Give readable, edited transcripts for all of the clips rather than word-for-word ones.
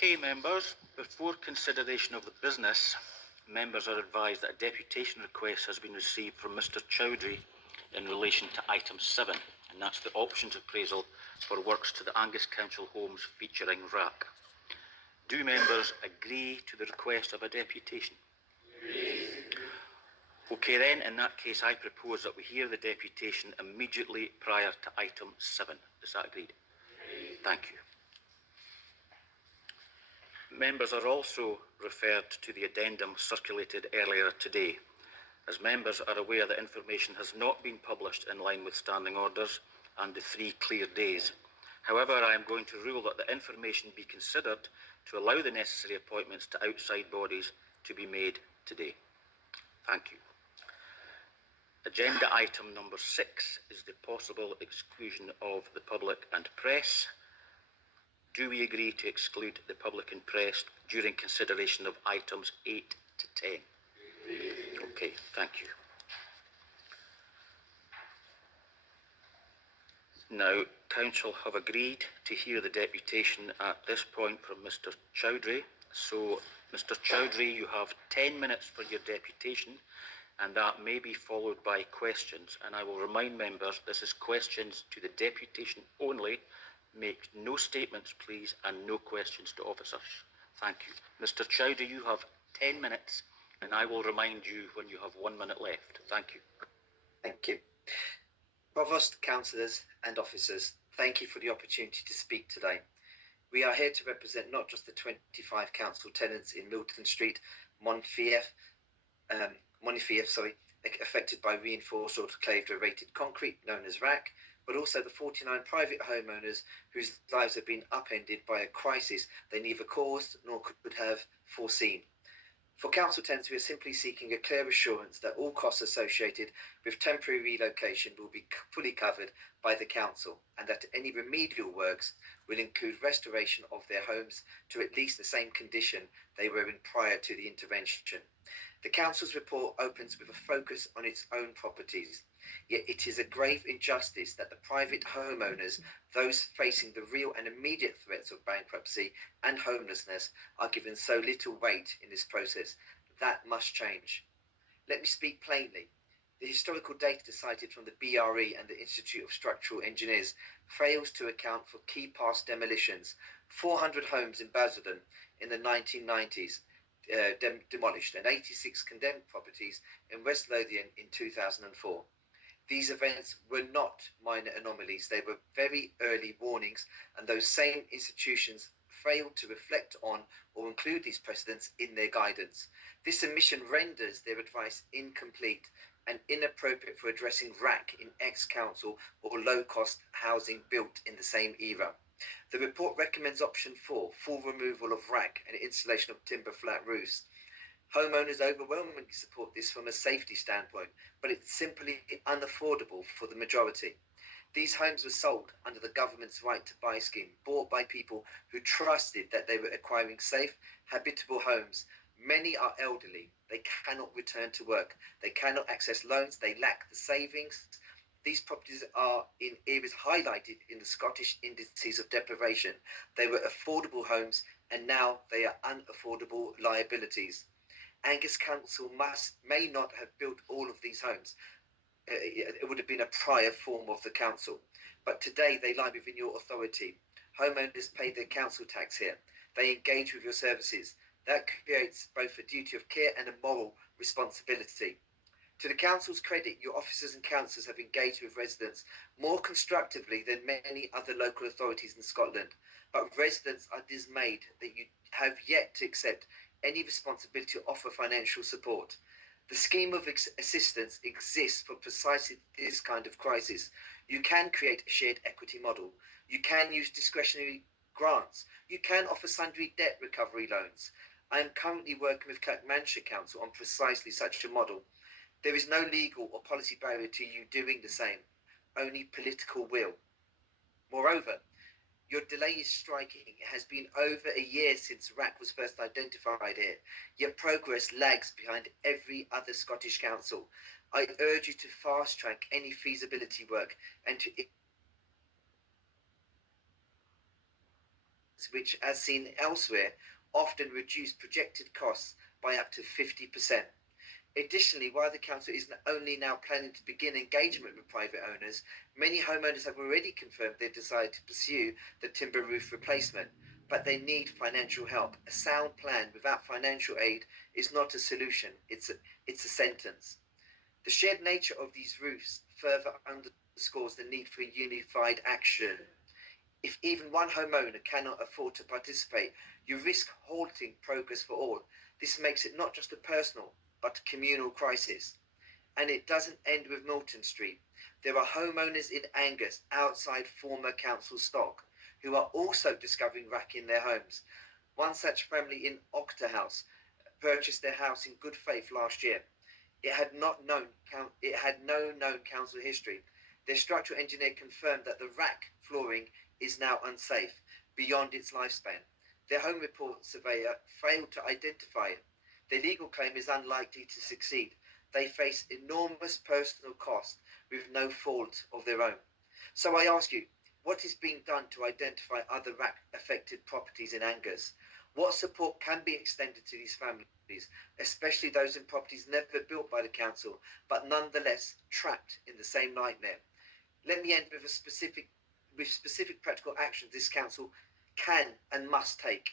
Okay, members, before consideration of the business, members are advised that a deputation request has been received from Mr Chowdhry in relation to item 7, and that's the options appraisal for works to the Angus Council homes featuring RAAC. Do members agree to the request of a deputation? Yes. Okay then, in that case I propose that we hear the deputation immediately prior to item 7. Is that agreed? Yes. Thank you. Members are also referred to the addendum circulated earlier today. As members are aware, that information has not been published in line with standing orders and the 3 clear days. However, I am going to rule that the information be considered to allow the necessary appointments to outside bodies to be made today. Thank you. Agenda item number 6 is the possible exclusion of the public and press. Do we agree to exclude the public and press during consideration of items 8 to 10? Okay, thank you. Now, Council have agreed to hear the deputation at this point from Mr Chowdhry. So, Mr Chowdhry, you have 10 minutes for your deputation, and that may be followed by questions. And I will remind members, this is questions to the deputation only. Make no statements, please, and no questions to officers. Thank you. Mr Chowdhry, you have 10 minutes, and I will remind you when you have 1 minute left. Thank you. Thank you. Provost, councillors and officers, thank you for the opportunity to speak today. We are here to represent not just the 25 council tenants in Milton Street, Montefief, affected by reinforced autoclaved aerated concrete, known as RAAC, but also the 49 private homeowners whose lives have been upended by a crisis they neither caused nor could have foreseen. For council tenants, we are simply seeking a clear assurance that all costs associated with temporary relocation will be fully covered by the council, and that any remedial works will include restoration of their homes to at least the same condition they were in prior to the intervention. The council's report opens with a focus on its own properties, yet it is a grave injustice that the private homeowners, those facing the real and immediate threats of bankruptcy and homelessness, are given so little weight in this process. That must change. Let me speak plainly. The historical data cited from the BRE and the Institute of Structural Engineers fails to account for key past demolitions. 400 homes in Basildon in the 1990s demolished, and 86 condemned properties in West Lothian in 2004. These events were not minor anomalies, they were very early warnings, and those same institutions failed to reflect on or include these precedents in their guidance. This omission renders their advice incomplete and inappropriate for addressing RAAC in ex-council or low-cost housing built in the same era. The report recommends option 4, full removal of RAAC and installation of timber flat roofs. Homeowners overwhelmingly support this from a safety standpoint, but it's simply unaffordable for the majority. These homes were sold under the government's right to buy scheme, bought by people who trusted that they were acquiring safe, habitable homes. Many are elderly. They cannot return to work. They cannot access loans. They lack the savings. These properties are in areas highlighted in the Scottish indices of deprivation. They were affordable homes, and now they are unaffordable liabilities. Angus Council may not have built all of these homes. It would have been a prior form of the council. But today they lie within your authority. Homeowners pay their council tax here. They engage with your services. That creates both a duty of care and a moral responsibility. To the council's credit, your officers and councillors have engaged with residents more constructively than many other local authorities in Scotland. But residents are dismayed that you have yet to accept any responsibility to offer financial support. The scheme of assistance exists for precisely this kind of crisis. You can create a shared equity model. You can use discretionary grants. You can offer sundry debt recovery loans. I am currently working with Clackmannshire Council on precisely such a model. There is no legal or policy barrier to you doing the same, only political will. Moreover, your delay is striking. It has been over a year since RAAC was first identified here, yet progress lags behind every other Scottish council. I urge you to fast-track any feasibility work and to which, as seen elsewhere, often reduce projected costs by up to 50%. Additionally, while the council is only now planning to begin engagement with private owners, many homeowners have already confirmed their desire to pursue the timber roof replacement, but they need financial help. A sound plan without financial aid is not a solution, it's a sentence. The shared nature of these roofs further underscores the need for unified action. If even one homeowner cannot afford to participate, you risk halting progress for all. This makes it not just a personal, but a communal crisis. And it doesn't end with Milton Street. There are homeowners in Angus outside former council stock who are also discovering RAAC in their homes. One such family in Octa House purchased their house in good faith last year. It had no known council history. Their structural engineer confirmed that the RAAC flooring is now unsafe, beyond its lifespan. Their home report surveyor failed to identify it. Their legal claim is unlikely to succeed. They face enormous personal cost with no fault of their own. So I ask you, what is being done to identify other RAAC-affected properties in Angus? What support can be extended to these families, especially those in properties never built by the council, but nonetheless trapped in the same nightmare? Let me end with specific practical actions this council can and must take.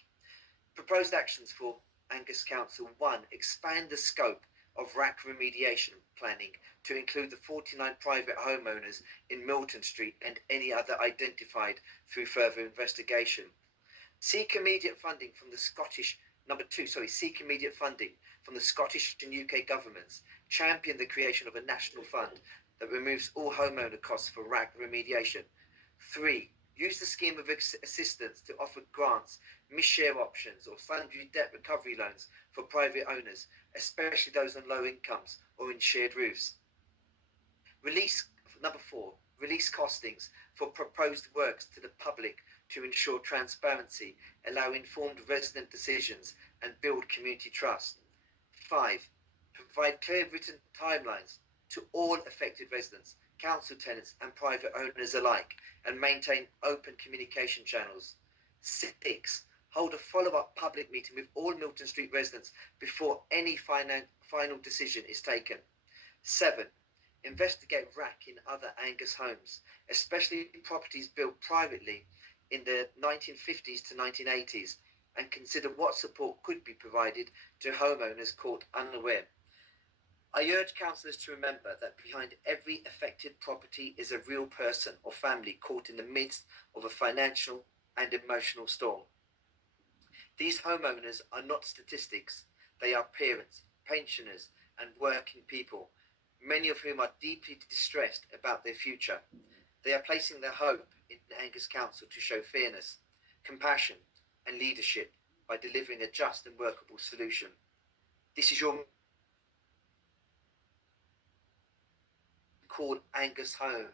Proposed actions for Angus Council: 1. Expand the scope of RAAC remediation planning to include the 49 private homeowners in Milton Street and any other identified through further investigation. Seek immediate funding from the Scottish and UK governments. Champion the creation of a national fund that removes all homeowner costs for RAAC remediation. 3. Use the scheme of assistance to offer grants, mis-share options or sundry debt recovery loans for private owners, especially those on low incomes or in shared roofs. 4. Release costings for proposed works to the public to ensure transparency, allow informed resident decisions and build community trust. 5. Provide clear written timelines to all affected residents, council tenants and private owners alike, and maintain open communication channels. 6. Hold a follow-up public meeting with all Milton Street residents before any final decision is taken. 7. Investigate RAAC in other Angus homes, especially properties built privately in the 1950s to 1980s, and consider what support could be provided to homeowners caught unaware. I urge councillors to remember that behind every affected property is a real person or family caught in the midst of a financial and emotional storm. These homeowners are not statistics. They are parents, pensioners and working people, many of whom are deeply distressed about their future. They are placing their hope in Angus Council to show fairness, compassion and leadership by delivering a just and workable solution. This is your called Angus home.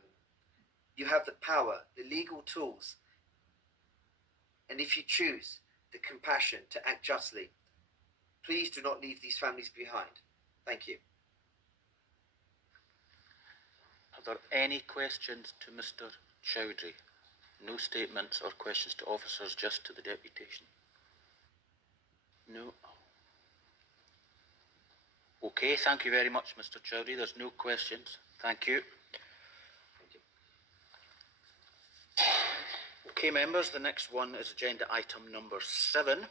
You have the power, the legal tools, and if you choose, the compassion to act justly. Please do not leave these families behind. Thank you. Are there any questions to Mr. Chowdhry? No statements or questions to officers, just to the deputation. No. Okay, thank you very much, Mr. Chowdhry. There's no questions. Thank you. Okay, members, the next one is agenda item number 7,